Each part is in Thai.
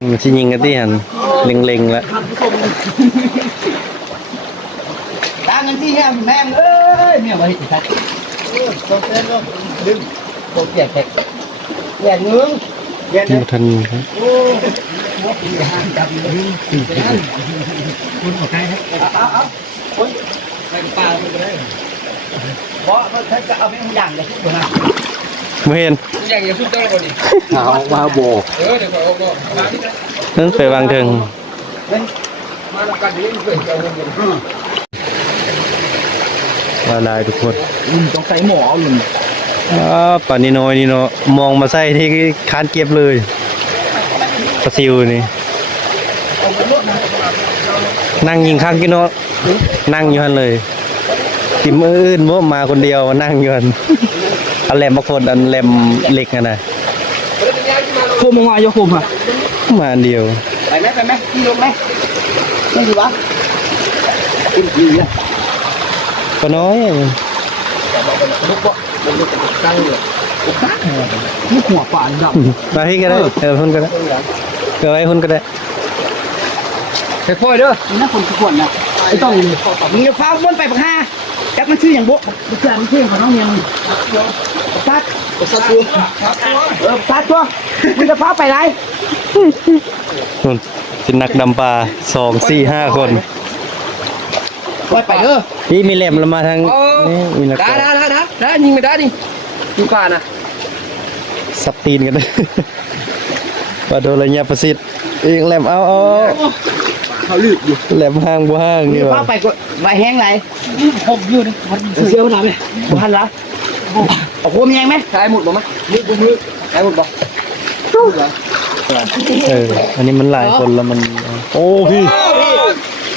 มันจะยิงกันที่หันเล็งๆแล้วตาเงินที่แฮมแม่งเอ้ยเนี่ยไว้ที่ทักต้องเต้นก็ดึงตัวเกียร์แท็กแย่นึงแย่นึงทันครับโอ้หัวปีห้างจับเลยคุณขอใครครับเอาคนไปปลาไปเลยเพราะเขาจะเอาไปอย่างเลยทุกคนนะไม่เห็นอย่างอย่าพูดเจ้าละคนดิเอามาโบกเดี๋ยวเอาก็มาที่นั่นนั่นไปวางเถิงมาทำการดีเพื่อนจะเอาเงินละลายทุกคนต้องใส่หมอเอาลุนป่านนี้น้อยนี่เนาะมองมาใส่ที่คานเก็บเลยปลาซิวนี่นั่งยิงข้างกินเนาะนั่งอยู่หันเลยกินมืออื่นมั่วมาคนเดียวนั่งอยู่หันเอาแหลมมาคนอันแหลมเหล็กอะนะโคมมาโยโคมอ่ะมาอันเดียวไปไหมที่ลงไหมไม่ดีวะกินดีอ่ะก็น้อยลูกบ่ลูกตั้งเลยลูกหัวป่านดำมาให้ก็ได้หุ่นก็ได้เกิดไว้หุ่นก็ได้ค่อยๆเด้อนี่นะคนทุกคนนะไอ้ต้องมึงจะฟ้าวนไปปักห้าจักมันชื่ออย่างโบ๊ะมันชื่อของน้องเมียงซัดตัวซัดตัวมึงจะฟ้าไปไรนู่นเป็นนักดำปลา2 4 5 คนไปเด้อพี่มีแหลมเรามาทางนี่มีนักได้ยิงไม่ได้ดิยิงผ่านนะสับตีนกันเลยปลาโดนระยะประสิทธิ์อีกแหลมเอาเขาลืดอยู่แหลมห้างบ่ห้างนี่ว่าไปก็ใบแห้งไรผมอยู่นี่เสียวทำเลยบ้านละเอาหัวมีแยงไหมใช้หมดบ่มั้ยมือใช้หมดบ่อันนี้มันหลายคนแล้วมันโอ้พี่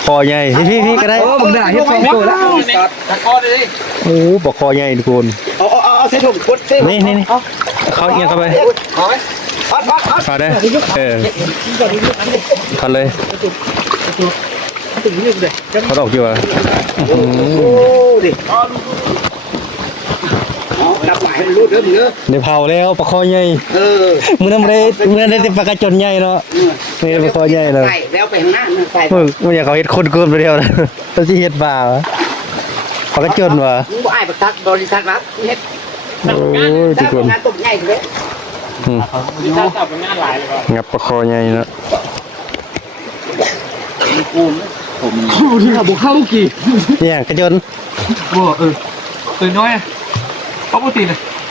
คอใหญ่พี่ก็ได้บังด่าเฮ็ดสองตัวแล้วตะคอดิโอ้บอกคอใหญ่ทุกคนเอาใส่ถุงกดนี่เขาเอียงเข้าไปเขาได้เขาเลยเขาตกอยู่อ่ะโอ้ดิดับไหลให้มันรูดเด้อมึงเด้อเดี๋ยวเผาแล้วปลาคอใหญ่มือน้ำเรศมือได้ปลากระจนใหญ่เนาะนี่ปลาคอใหญ่เลยใส่แล้วไปข้างหน้าใส่มึงอยากเขาเห็ดคนเกินไปเดียวนะตัวที่เห็ดบ่าวปลากระจนวะมึงบ่อายปลาทักบริษัทรัฐเฮ็ดโอ้ยทุกคนงานตบใหญ่เลยบริษัทจับเป็นงานหลายเลยก็งับปลาคอใหญ่เนาะผมที่เขาบอกเข้ากี่เนี่ยกระจนตัวน้อยปกติเลย